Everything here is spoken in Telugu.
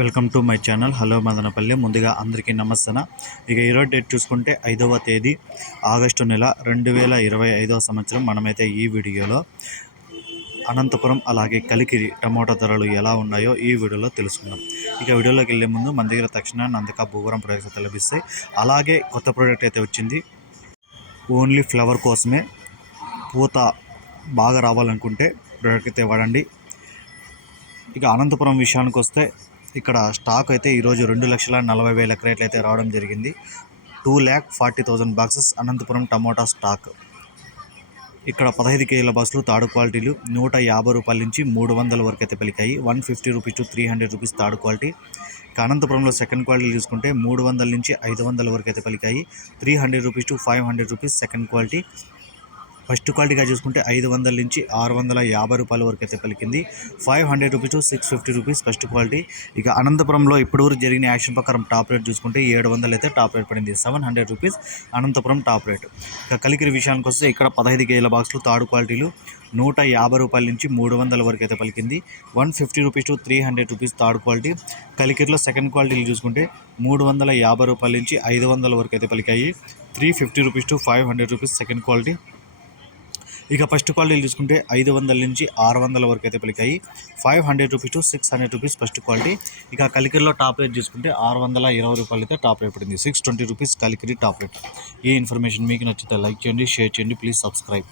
Welcome to my channel. Hello Madanapalle. ముందుగా అందరికీ నమస్తన. ఇక ఈరోజు డేట్ చూసుకుంటే ఐదవ తేదీ ఆగస్టు నెల రెండు వేల ఇరవై ఐదవ సంవత్సరం. మనమైతే ఈ వీడియోలో అనంతపురం అలాగే కలికిరి టమోటా ధరలు ఎలా ఉన్నాయో ఈ వీడియోలో తెలుసుకుందాం. ఇక వీడియోలోకి వెళ్ళే ముందు మన దగ్గర తక్షణ నందక భూవరం ప్రొడక్ట్స్ అయితే లభిస్తాయి. అలాగే కొత్త ప్రోడక్ట్ అయితే వచ్చింది. ఓన్లీ ఫ్లవర్ కోసమే పూత బాగా రావాలనుకుంటే ప్రోడక్ట్ అయితే వాడండి. ఇక అనంతపురం విషయానికి వస్తే ఇక్కడ స్టాక్ అయితే ఈరోజు రెండు లక్షల నలభై వేల క్రేట్లు అయితే రావడం జరిగింది. Two lakh forty thousand boxes Anantapuram tomato stock. ఇక్కడ పదహైదు కేజీల బస్సులు తాడు క్వాలిటీలు నూట యాభై రూపాయల నుంచి మూడు వందల వరకు అయితే పలికాయి. One fifty rupees to three hundred rupees తాడు క్వాలిటీ. అనంతపురంలో సెకండ్ క్వాలిటీ చూసుకుంటే మూడు వందల నుంచి ఐదు వందల వరకు అయితే పలికాయి. Three hundred rupees to five hundred rupees second quality. First క్వాలిటీగా చూసుకుంటే ఐదు వందల నుంచి ఆరు వందల యాభై రూపాయల వరకు అయితే పలికింది. Five hundred rupees to six fifty rupees first quality. ఇక అనంతపురంలో ఇప్పటివరకు జరిగిన యాక్షన్ ప్రకారం టాప్ రేట్ చూసుకుంటే ఏడు వందలు అయితే టాప్ రేట్ పడింది. Seven hundred rupees Anantapuram top rate. ఇక కలికిరి విషయానికి వస్తే ఇక్కడ పదహైదు కేజీల బాక్సులు థర్డ్ క్వాలిటీలు నూట యాభై రూపాయల నుంచి మూడు వందల వరకు అయితే పలికింది. One fifty rupees to three hundred rupees third quality. కలికిరిలో second క్వాలిటీలు చూసుకుంటే మూడు వందల యాభై రూపాయల నుంచి ఐదు వందల వరకు అయితే పలికాయి. Three fifty rupees to five hundred rupees second quality. ఇక ఫస్ట్ క్వాలిటీలు చూసుకుంటే ఐదు వందల నుంచి ఆరు వందల వరకు అయితే పలికాయి. Five hundred rupees to six hundred rupees first quality. ఇక కలికిరిలో టాప్ రేట్ చూసుకుంటే ఆరు వందల ఇరవై రూపాయలు అయితే టాప్ రేట్ పడింది. Six twenty rupees Kalikiri top rate. ఈ ఇన్ఫర్మేషన్ మీకు నచ్చితే లైక్ చేయండి షేర్ చేయండి ప్లీజ్ సబ్స్క్రైబ్.